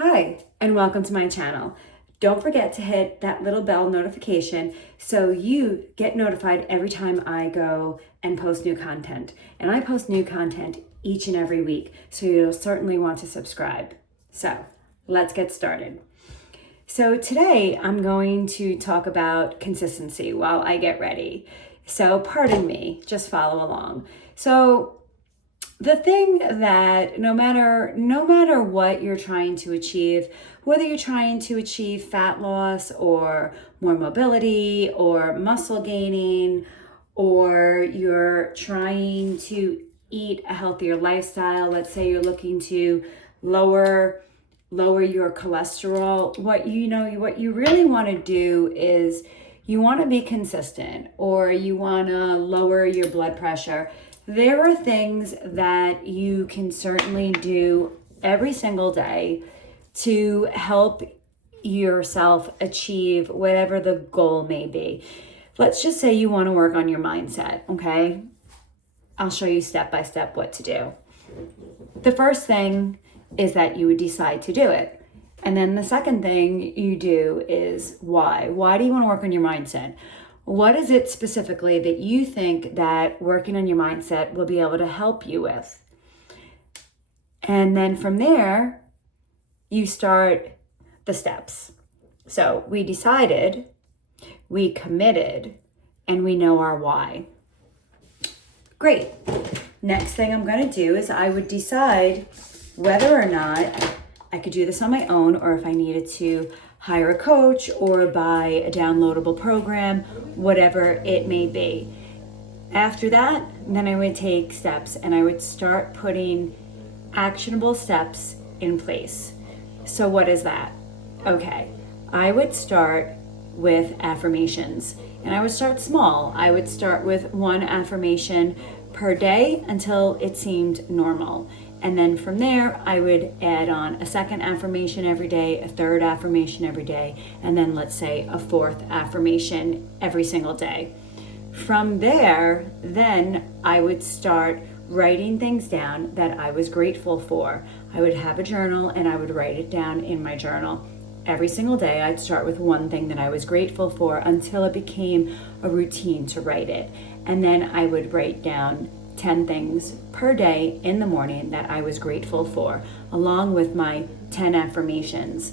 Hi, and welcome to my channel. Don't forget to hit that little bell notification so you get notified every time I go and post new content. And I post new content each and every week, so you'll certainly want to subscribe. So let's get started. So today I'm going to talk about consistency while I get ready. So pardon me, just follow along. So the thing that no matter what you're trying to achieve, whether you're trying to achieve fat loss or more mobility or muscle gaining, or you're trying to eat a healthier lifestyle, let's say you're looking to lower your cholesterol, what you really want to do is you want to be consistent, or you want to lower your blood pressure. There are things that you can certainly do every single day to help yourself achieve whatever the goal may be. Let's just say you want to work on your mindset, okay? I'll show you step by step what to do. The first thing is that you would decide to do it. And then the second thing you do is why. Why do you want to work on your mindset? What is it specifically that you think that working on your mindset will be able to help you with? And then from there, you start the steps. So we decided, we committed, and we know our why. Great. Next thing I'm going to do is I would decide whether or not I could do this on my own, or if I needed to hire a coach or buy a downloadable program, whatever it may be. After that, then I would take steps and I would start putting actionable steps in place. So what is that? Okay, I would start with affirmations, and I would start small. I would start with one affirmation per day until it seemed normal. And then from there, I would add on a second affirmation every day, a third affirmation every day, and then let's say a fourth affirmation every single day. From there, then I would start writing things down that I was grateful for. I would have a journal and I would write it down in my journal. Every single day, I'd start with one thing that I was grateful for until it became a routine to write it. And then I would write down 10 things per day in the morning that I was grateful for, along with my 10 affirmations.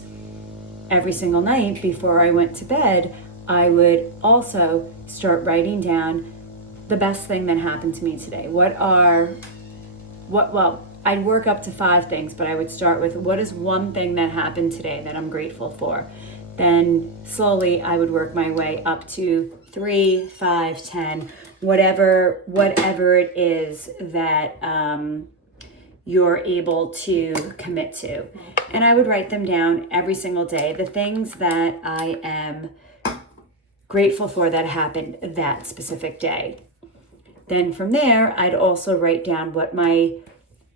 Every single night before I went to bed, I would also start writing down the best thing that happened to me today. I'd work up to 5 things, but I would start with what is one thing that happened today that I'm grateful for. Then slowly I would work my way up to 3, 5, 10, whatever it is that you're able to commit to. And I would write them down every single day, the things that I am grateful for that happened that specific day. Then from there, I'd also write down what my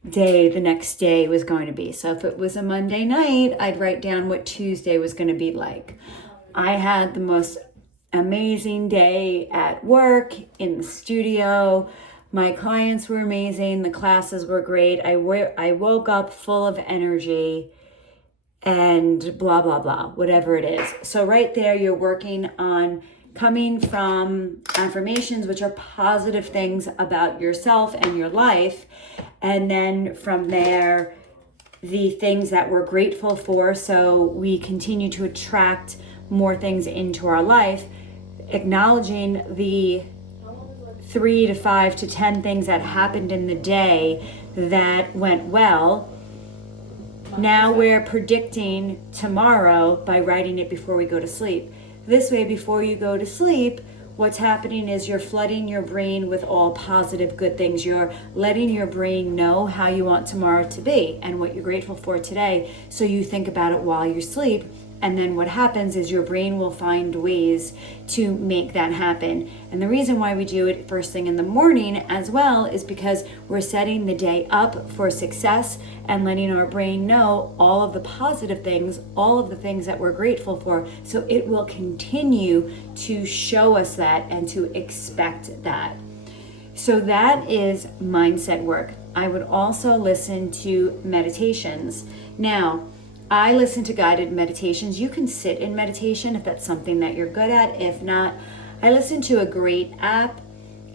day the next day was going to be. So if it was a Monday night, I'd write down what Tuesday was going to be like. I had the most amazing day at work, in the studio. My clients were amazing. The classes were great. I woke up full of energy and blah, blah, blah, whatever it is. So right there, you're working on coming from affirmations, which are positive things about yourself and your life. And then from there, the things that we're grateful for, so we continue to attract more things into our life, acknowledging the 3 to 5 to 10 things that happened in the day that went well. Now we're predicting tomorrow by writing it before we go to sleep. This way, before you go to sleep, what's happening is you're flooding your brain with all positive, good things. You're letting your brain know how you want tomorrow to be and what you're grateful for today. So you think about it while you sleep. And then what happens is your brain will find ways to make that happen. And the reason why we do it first thing in the morning as well is because we're setting the day up for success and letting our brain know all of the positive things, all of the things that we're grateful for. So it will continue to show us that and to expect that. So that is mindset work. I would also listen to meditations. Now, I listen to guided meditations. You can sit in meditation if that's something that you're good at. If not, I listen to a great app.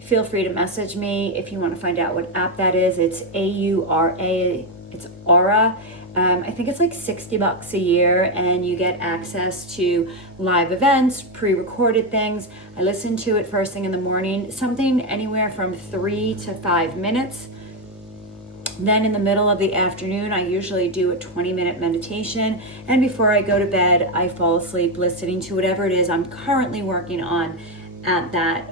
Feel free to message me if you want to find out what app that is. It's AURA. It's Aura. I think it's like $60 a year, and you get access to live events, pre-recorded things. I listen to it first thing in the morning, something anywhere from 3 to 5 minutes. Then in the middle of the afternoon, I usually do a 20-minute meditation. And before I go to bed, I fall asleep listening to whatever it is I'm currently working on at that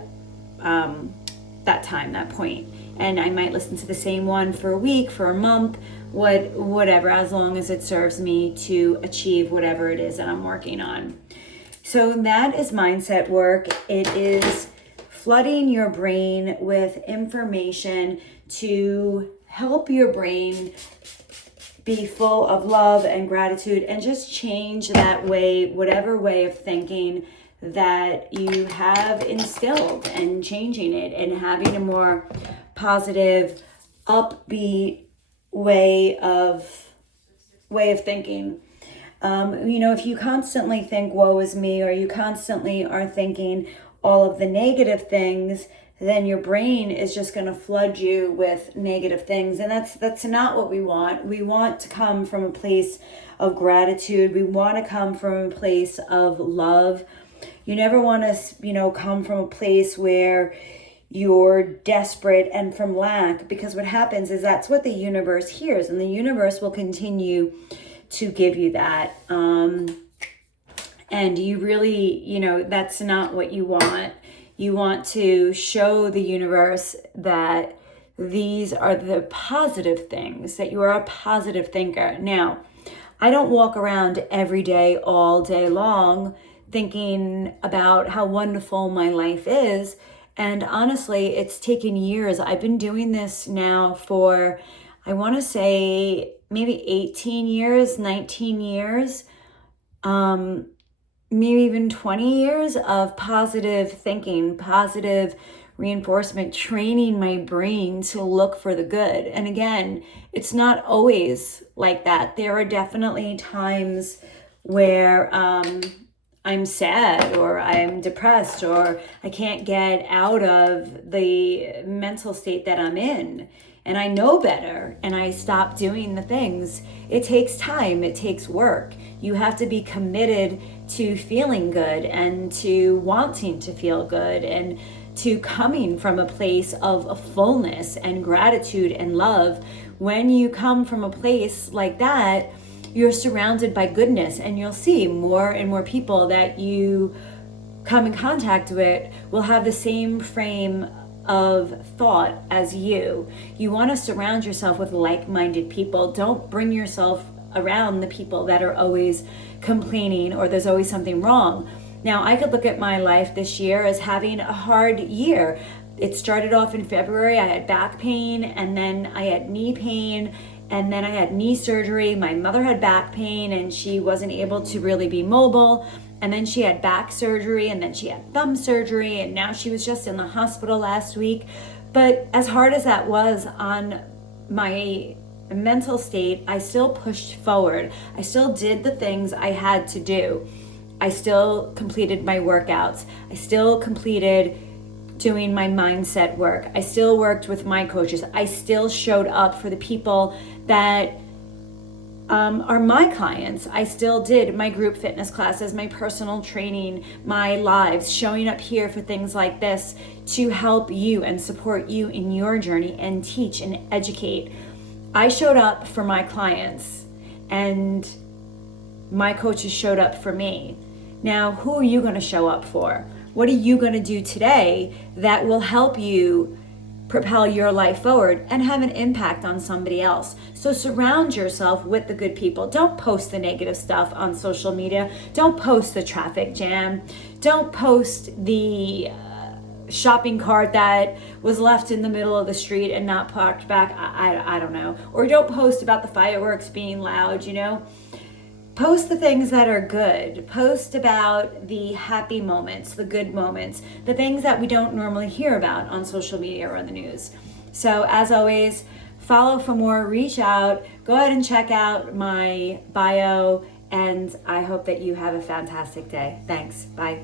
time, that point. And I might listen to the same one for a week, for a month, whatever, as long as it serves me to achieve whatever it is that I'm working on. So that is mindset work. It is flooding your brain with information to help your brain be full of love and gratitude, and just change that way, whatever way of thinking that you have instilled, and changing it and having a more positive, upbeat way of thinking. If you constantly think woe is me, or you constantly are thinking all of the negative things, then your brain is just going to flood you with negative things, and that's not what we want. We want to come from a place of gratitude. We want to come from a place of love. You never want to, come from a place where you're desperate and from lack, because what happens is that's what the universe hears, and the universe will continue to give you that. And you really, that's not what you want. You want to show the universe that these are the positive things, that you are a positive thinker. Now, I don't walk around every day, all day long, thinking about how wonderful my life is. And honestly, it's taken years. I've been doing this now for, I want to say, maybe 18 years, 19 years, maybe even 20 years of positive thinking, positive reinforcement, training my brain to look for the good. And again, it's not always like that. There are definitely times where I'm sad, or I'm depressed, or I can't get out of the mental state that I'm in. And I know better, and I stop doing the things. It takes time, it takes work. You have to be committed to feeling good, and to wanting to feel good, and to coming from a place of fullness and gratitude and love. When you come from a place like that, you're surrounded by goodness, and you'll see more and more people that you come in contact with will have the same frame of thought as you. You want to surround yourself with like-minded people. Don't bring yourself around the people that are always complaining, or there's always something wrong. Now, I could look at my life this year as having a hard year. It started off in February. I had back pain, and then I had knee pain, and then I had knee surgery. My mother had back pain, and she wasn't able to really be mobile. And then she had back surgery, and then she had thumb surgery, and now she was just in the hospital last week. But as hard as that was on my mental state, I still pushed forward. I still did the things I had to do. I still completed my workouts. I still completed doing my mindset work. I still worked with my coaches. I still showed up for the people that are my clients. I still did my group fitness classes, my personal training, my lives, showing up here for things like this to help you and support you in your journey and teach and educate. I showed up for my clients, and my coaches showed up for me. Now, who are you going to show up for? What are you going to do today that will help you propel your life forward and have an impact on somebody else? So surround yourself with the good people. Don't post the negative stuff on social media. Don't post the traffic jam. Don't post the shopping cart that was left in the middle of the street and not parked back. I don't know. Or don't post about the fireworks being loud, Post the things that are good. Post about the happy moments, the good moments, the things that we don't normally hear about on social media or on the news. So as always, Follow for more, reach out, go ahead and check out my bio, and I hope that you have a fantastic day. Thanks. Bye.